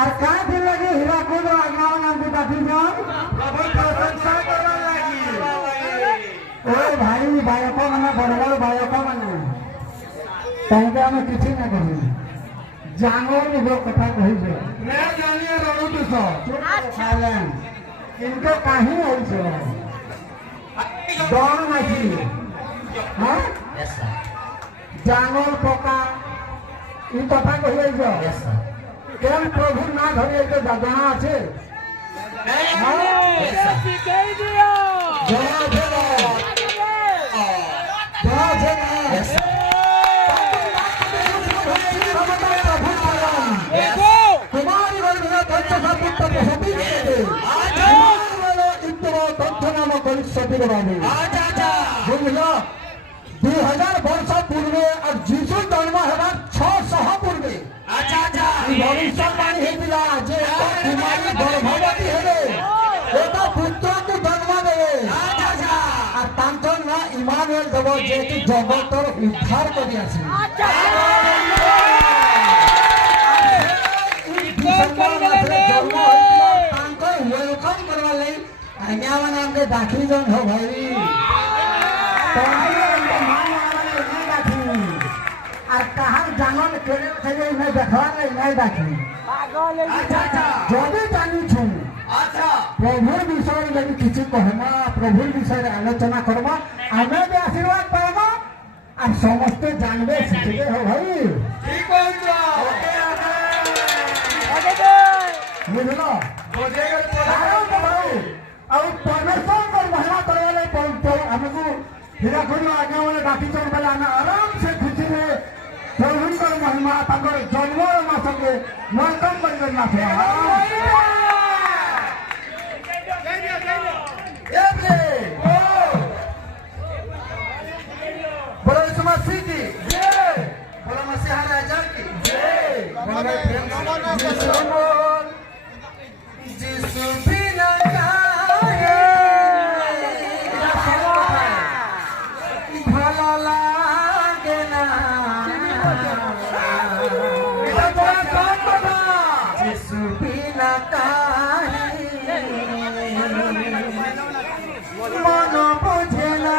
আর কাই দিন লাগে হীরাকুদ আগাও নাম দি বাকি জন প্রভু প্রশংসা করবার লাগি ওই ভাই বায়ক মানে বড় বড় বায়ক মানে তাইকে আমি কিছু না করি জানো নিব কথা কইছে না জানিয়ে রড়ুটো সাইলেন্ট কিন্তু কাহি হইছে ডন মাঝি হ্যাঁ জাঙ্গল পোকা এই কথা কইছ কেন প্রভুর না ধরে এই জানা আছে বুঝলো 2000 वर्ष पूर्वे और जीशु जन्म हेबार 600 पूर्वे भविष्यवाणी हेतिला जे कुमारी गर्भवती हेबे एका पुत्र को जन्म देबे আর তান্তর না ইমানুয়েল দেব যে কি জগতর উদ্ধার করি আছে ওয়েলকাম করবার লাগি আজ্ঞা মানে আমাকে দাখি জন হো ভাই আর কাহার জানন কেড়ে থেকে নাই দেখবার নাই নাই দেখি যদি জানিছু প্রভুর বিষয়ে যদি কিছু কহমা প্রভুর বিষয়ে আলোচনা করবা আমি যে আশীর্বাদ পাবো আর সমস্তে জানবে শিখবে হো ভাই বুঝলো ଆଉ ପରମେଶ୍ୱରଙ୍କ ମହିମା କରିବା ଆମକୁ ହୀରାକୁଦ ଆଜ୍ଞା ମାନେ ଡାକିଛନ୍ତି ବୋଲେ ଆମେ ଆରାମ ସେ ଖୁସିରେ ପ୍ରଭୁଙ୍କର ମହିମା ତାଙ୍କର ଜନ୍ମର ମାସକୁ ୱେଲକମ୍ କରିକରି ନାଚିବା बोलो यीशु मसीह की जय बोलो मसीहा राजा की जय बोलो यीशु बिना काहे भला लागे ना यीशु बिना काहे मन बुझे ना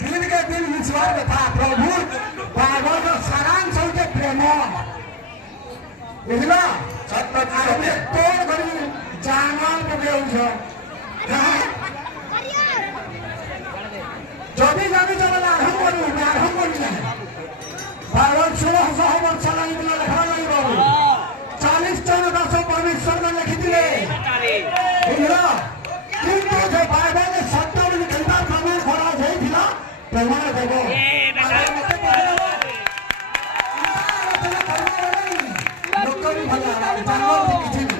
दिल के दिल विश्वास था प्रभु भागवत सारांश होते प्रेम बुझला सत्य तोड़ करी जानवर के देउछ जदी जदी जबला हम करू भागवत 1600 वर्ष चलाई दिला लिखा नहीं बाबू 40 टन 10 परमेश्वर ने लिखी दिले बुझला किंतु जो बाइबल में सत्य में लिखा प्रमाण खरा होइथिला प्रमाण देबो लोकरी भला जानवर किछि नहीं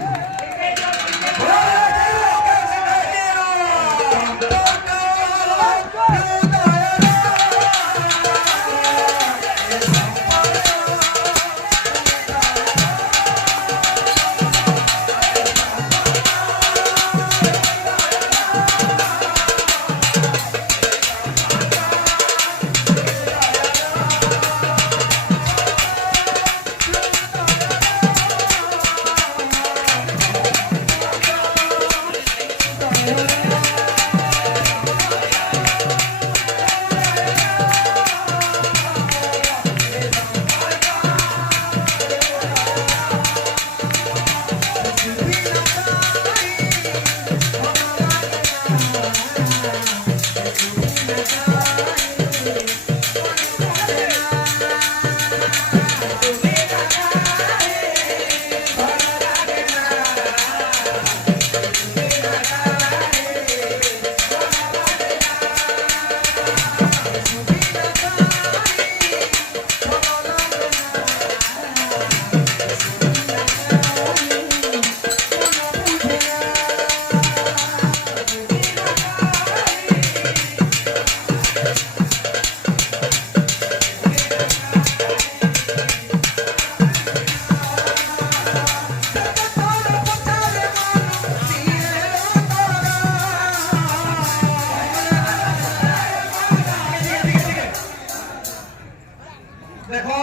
देखो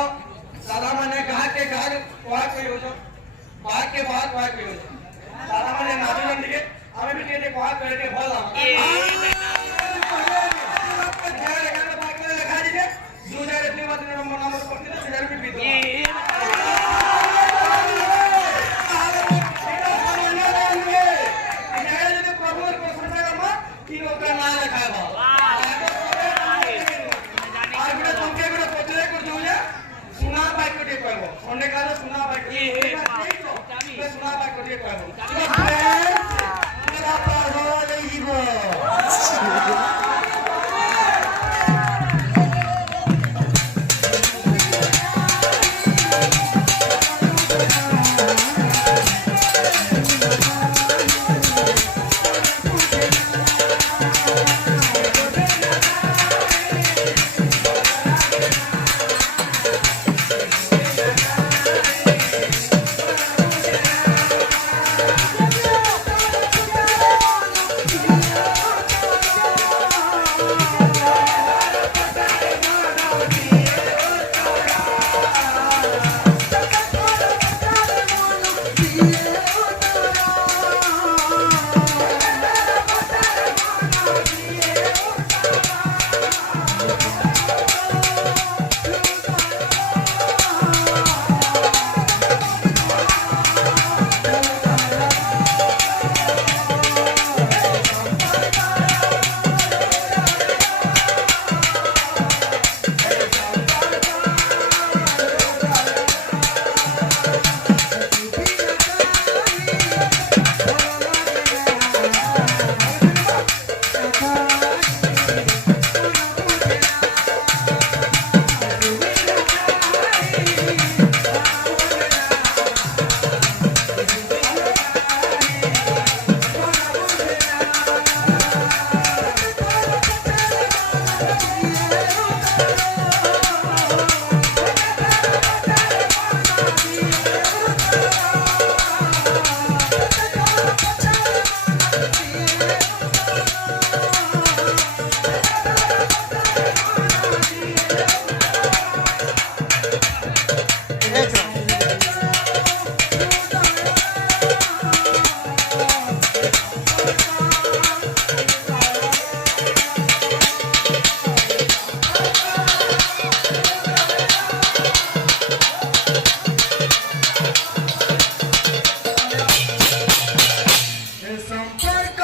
दादा मैंने कहा के घर वाह कोई हो जो बात के बाद वाह कोई हो जो दादा मैंने नाम नाम दिए हमें भी कहते वाह करे के बोल हम लिखा दीजिए 2000 इतनी बात नंबर नंबर पढ़ते थे 1000 रुपए भी दो प्रभु को प्रशंसा करना कि उसका नाम लिखा है सुना बाइक को देख पाएंगे सोने का सुना बाइक सुना बाइक को देख पाएंगे সম্পর্ক